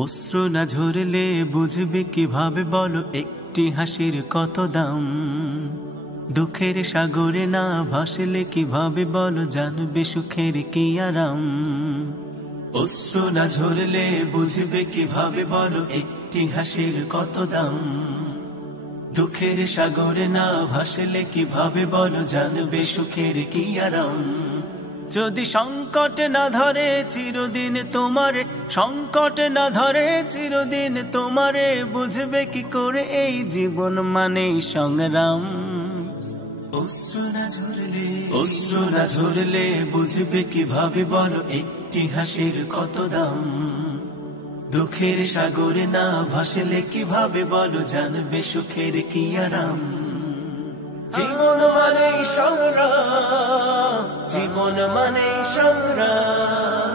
অশ্রু না ঝরলে বুঝবে কিভাবে বলো একটি হাসির কত দাম। দুঃখের সাগরে না ভাসলে কিভাবে বলো জানবে সুখের কি আরাম। অশ্রু না ঝরলে বুঝবে কিভাবে বলো একটি হাসির কত দাম। দুঃখের সাগরে না ভাসলে কিভাবে বলো জানবে সুখের কি আরাম। যদি সংকট না ধরে চিরদিন তোমারে, সংকট না ধরে চিরদিন তোমারে, বুঝবে কি করে এই জীবন মানে সংগ্রাম। অশ্রু না ঝরলে বুঝবে কিভাবে বলো একটি হাসির কত দাম। দুঃখের সাগরে না ভাসলে কিভাবে বলো জানবে সুখের কি আরাম। জীবন মানে সংগ্রাম, জীবন মানে সংগ্রাম।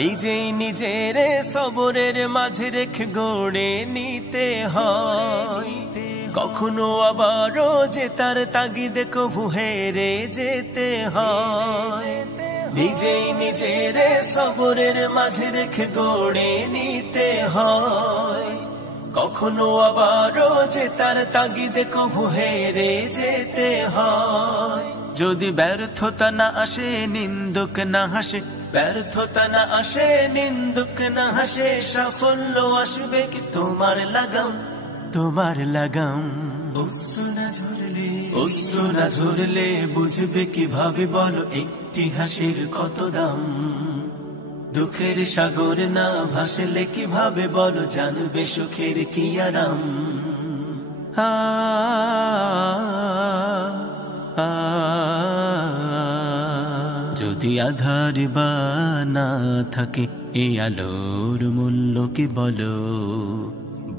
নিজেই নিজের সবরের মাঝে রেখে গড়ে নিতে হয়। কখনো আবারও যে তার তাগিদে কভু হেরে যেতে হয়। নিজেই নিজের সবরের মাঝে রেখে গড়ে নিতে হয়। কখনো আবারও যে তার তাগিদে কভু হেরে যেতে হয়। যদি ব্যর্থতা না আসে নিন্দুক না হাসে, ব্যর্থতা না আসে নিন্দুক না হাসে, সাফল্য আসবে কি তোমার লাগাম, তোমার লাগাম। অশ্রু না ঝরলে বুঝবে কিভাবে বলো একটি হাসির কত দাম। দুঃখের সাগর না ভাসলে কিভাবে বলো জানবে সুখের কি আরাম। যদি আধার বা না থাকে এই আলোর মূল্য কি বলো।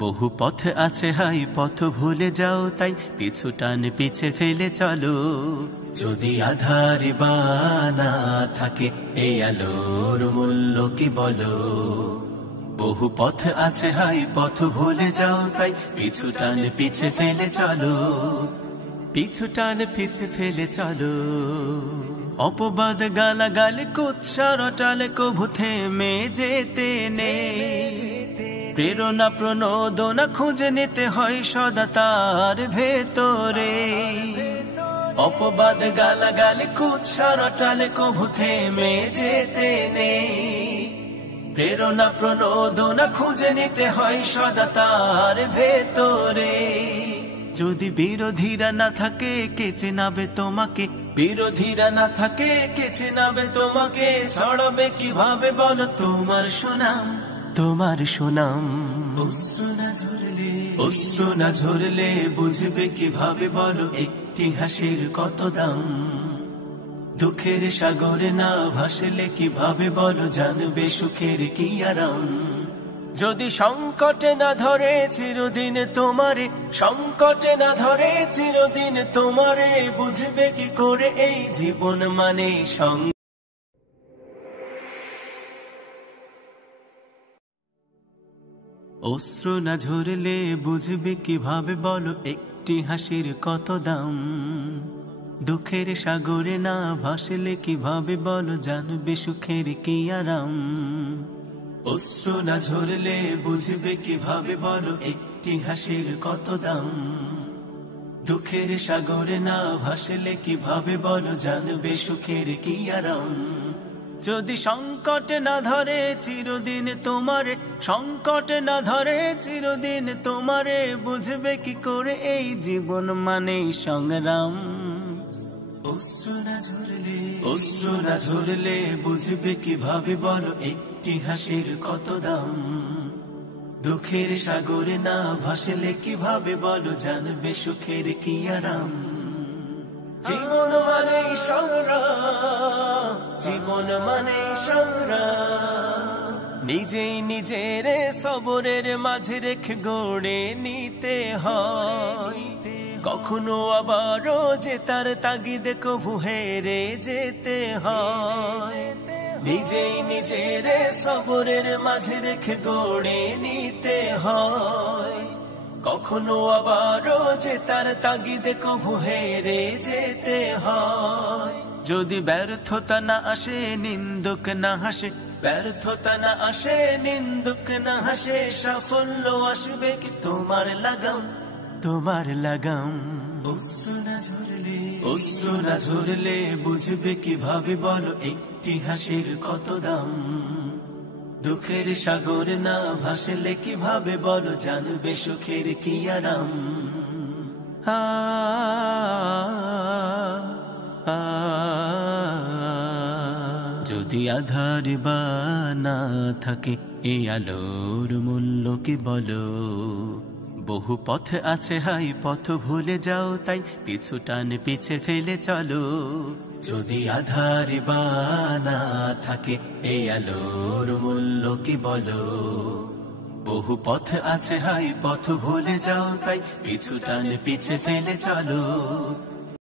বহু পথ আছে হাই পথ ভুলে যাও তাই পিছু টান পিছে ফেলে চলো। যদি আধার বা না থাকে এই আলোর মূল্য কি বলো। বহু পথ আছে হাই পথ ভুলে যাও তাই পিছু টান পিছে ফেলে চলো, পিছু টান পিছে ফেলে চলো। অপবাদ গালাগাল কুৎসার টালে কভু থেমে যেতে নেই। প্রেরণা প্রণোদনা খুঁজে নিতে হয় সদা তার ভেতরে। অপবাদ গালাগাল কুৎসার টালে কভু থেমে যেতে নেই। প্রেরণা প্রণোদনা খুঁজে নিতে হয় সদা তার ভেতরে। যদি বিরোধীরা না থাকে কে চেনাবে তোমাকে, বিরোধীরা না থাকে কে চেনাবে তোমাকে, ছড়াবে কিভাবে বলো তোমার সুনাম, তোমার সুনাম। অশ্রু না ঝরলে বুঝবে কিভাবে বলো একটি হাসির কত দাম। দুঃখের সাগরে না ভাসলে কিভাবে বলো জানবে সুখের কি আরাম। যদি সংকটে না ধরে চিরদিন তোমারে, সংকটে না ধরে চিরদিন তোমারে, বুঝবে কি করে এই জীবন মানে সংগ্রাম। অশ্রু না ঝরলে বুঝবে কিভাবে বলো একটি হাসির কত দাম। দুঃখের সাগরে না ভাসলে কিভাবে বলো জানবে সুখের কি আরাম। অশ্রু না ঝরলে বুঝবে কিভাবে বলো একটি হাসির কত দাম। দুঃখের সাগরে না ভাসলে কিভাবে বলো জানবে সুখের কি আরাম। যদি সংকট না ধরে চিরদিন তোমারে, সংকট না ধরে চিরদিন তোমারে, বুঝবে কি করে এই জীবন মানে সংগ্রাম। অশ্রু না ঝরলে বুঝবে কিভাবে বলো একটি হাসির কত দাম। দুঃখের সাগরে না ভাসলে কিভাবে বলো জানবে সুখের কি আরাম। জীবন মানে সংগ্রাম, জীবন মানে সংগ্রাম। নিজেই নিজের সবরের মাঝে রেখে গড়ে নিতে হয়। কখনো আবারও যে তার তাগিদে কভু হেরে যেতে হয়। নিজেই নিজের সবরের মাঝে রেখে গড়ে নিতে হয়। কখনো আবারও যে তার তাগিদে কভু হেরে যেতে হয়। যদি ব্যর্থতা না আসে নিন্দুক না হাসে, ব্যর্থতা না আসে, নিন্দুক না হাসে, সাফল্য আসবে কি তোমার লাগাম, তোমার লাগাম। অশ্রু না ঝরলে বুঝবে কিভাবে বলো একটি হাসির কত দাম। দুঃখের সাগর না ভাসলে কিভাবে বলো জানবে সুখের কি আরাম। আ আ যদি আধার বা না থাকে এই আলোর মূল্য কি বলো। বহু পথ আছে হাই পথ ভুলে যাও তাই পিছু টান পিছে ফেলে চলো। যদি আধার বা না থাকে এই আলোর মূল্য কি বলো। বহু পথ আছে হাই পথ ভুলে যাও তাই পিছু টান পিছে ফেলে চলো।